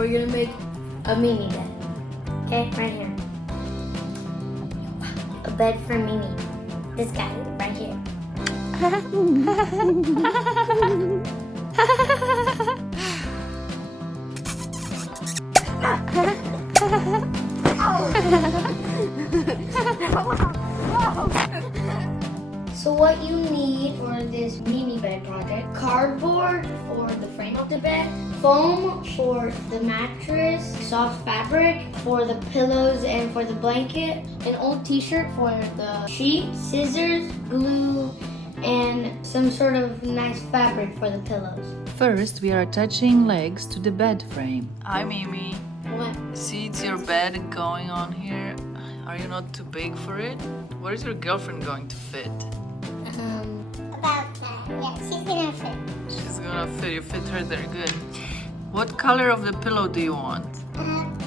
we're gonna make a Mimi bed. Okay, right here. A bed for Mimi. This guy right here. So what you need for this Mimi bed project: cardboard for the frame of the bed, foam for the mattress, soft fabric for the pillows and for the blanket, an old t-shirt for the sheet, scissors, glue, and some sort of nice fabric for the pillows. First, we are attaching legs to the bed frame. Hi, Mimi. What? See, it's your bed going on here. Are you not too big for it? Where is your girlfriend going to fit? About that. Yeah, she's gonna fit. She's gonna fit. You fit her there, good. What color of the pillow do you want?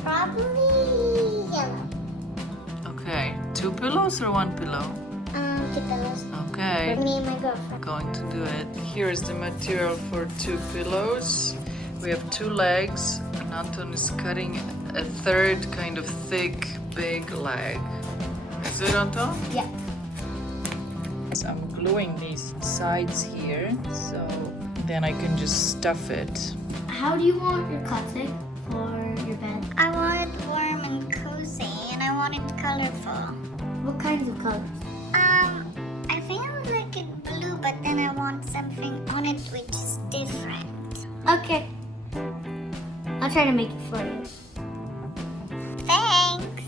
Probably yellow. Okay, 2 pillows or 1 pillow? 2 pillows. Okay, For me and my girlfriend. going to do it. Here is the material for 2 pillows. We have 2 legs, and Anton is cutting a third kind of thick, big leg. Is it, Anton? Yeah. So I'm gluing these sides here, so then I can just stuff it. How do you want your cuts for your bed? I want it warm and cozy, and I want it colorful. What kinds of colors? I think I would like it blue, but then I want something on it which is different. Okay. I'll try to make it for you. Thanks.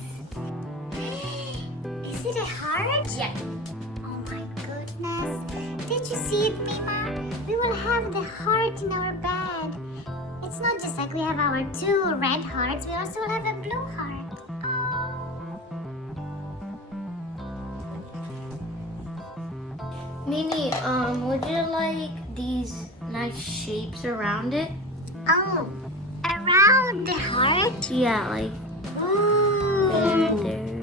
Is it a heart? Yeah. Oh my goodness. Did you see it, Mima? We will have the heart in our bed. It's not just like we have our 2 red hearts, we also will have a blue heart. Mimi, would you like these nice shapes around it? Oh, around the heart? Yeah, like Ooh. they're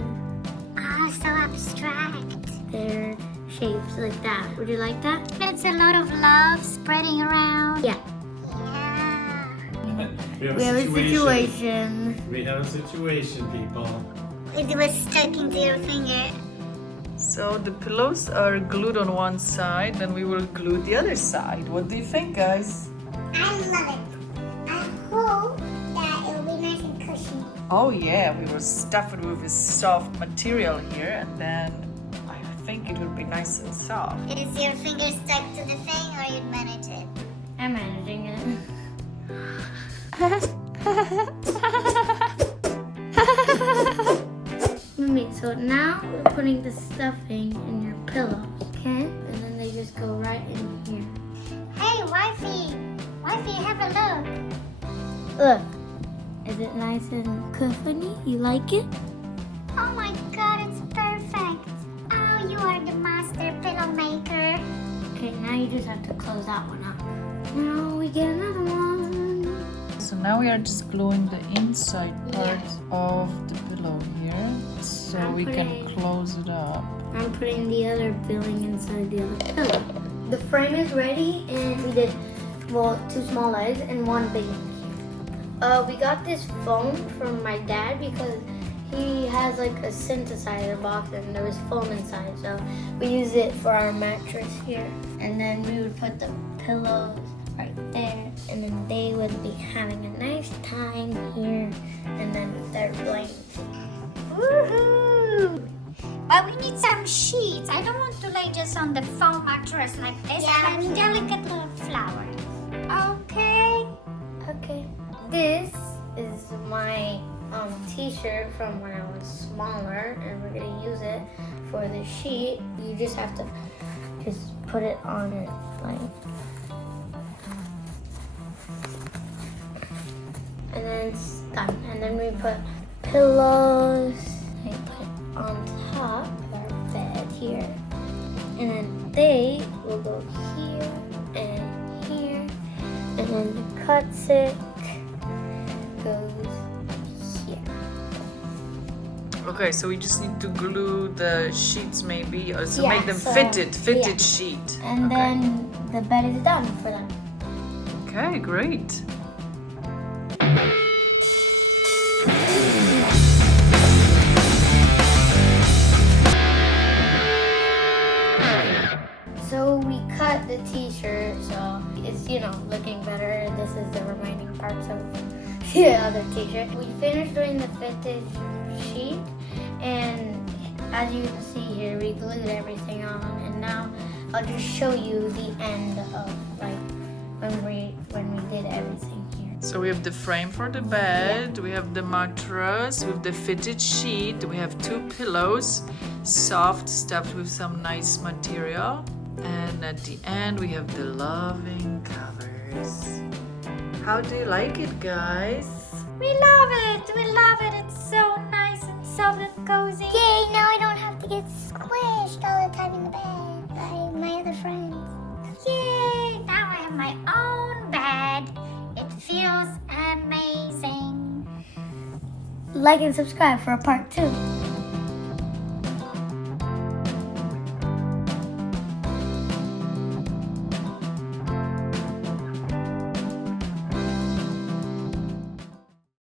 So abstract. shapes like that. Would you like that? That's a lot of love spreading around. Yeah. Yeah. We have a situation. We have a situation, people. It was stuck into your finger. So the pillows are glued on one side, then we will glue the other side. What do you think, guys? I love it. I hope that it will be nice and cushy. Oh yeah, we will stuff it with this soft material here, and then I think it will be nice and soft. Is your finger stuck to the thing or you'd manage it? I'm managing it. Mimi, so now we're putting the stuffing in your pillow, okay? And then they just go right in here. Hey, wifey! Wifey, have a look. Look, is it nice and cushiony? You like it? Oh my god, it's perfect. Oh, you are the master pillow maker. Okay, now you just have to close that one up. Now we get another one. So now we are just gluing the inside part of the pillow here, so we can close it up. I'm putting the other filling inside the other pillow. The frame is ready, and we did, well, 2 small legs and 1 big leg. We got this foam from my dad because he has like a synthesizer box and there was foam inside, so we use it for our mattress here. And then we would put the pillows right there, and then they would be having a nice time here, and then their blanket. Woohoo! But we need some sheets. I don't want to lay just on the foam mattress like this. I have delicate little flowers. Okay. Okay. This is my t-shirt from when I was smaller, and we're gonna use it for the sheet. You just have to just put it on it like, and then it's done. And then we put pillows, like put on top of our bed here, and then they will go here and here, and then the cutstick goes here. Okay, so we just need to glue the sheets maybe, or so Yeah, make them so- fitted yeah. sheet. And Okay. then the bed is done for them. Okay, great. parts of the other t-shirt. We finished doing the fitted sheet, and as you can see here, we glued everything on, and now I'll just show you the end of like when we did everything here. So we have the frame for the bed, we have the mattress, with the fitted sheet, we have 2 pillows, soft, stuffed with some nice material, and at the end we have the loving covers. How do you like it, guys? We love it. We love it. It's so nice and soft and cozy. Yay, now I don't have to get squished all the time in the bed by my other friends. Yay, now I have my own bed. It feels amazing. Like and subscribe for a part 2.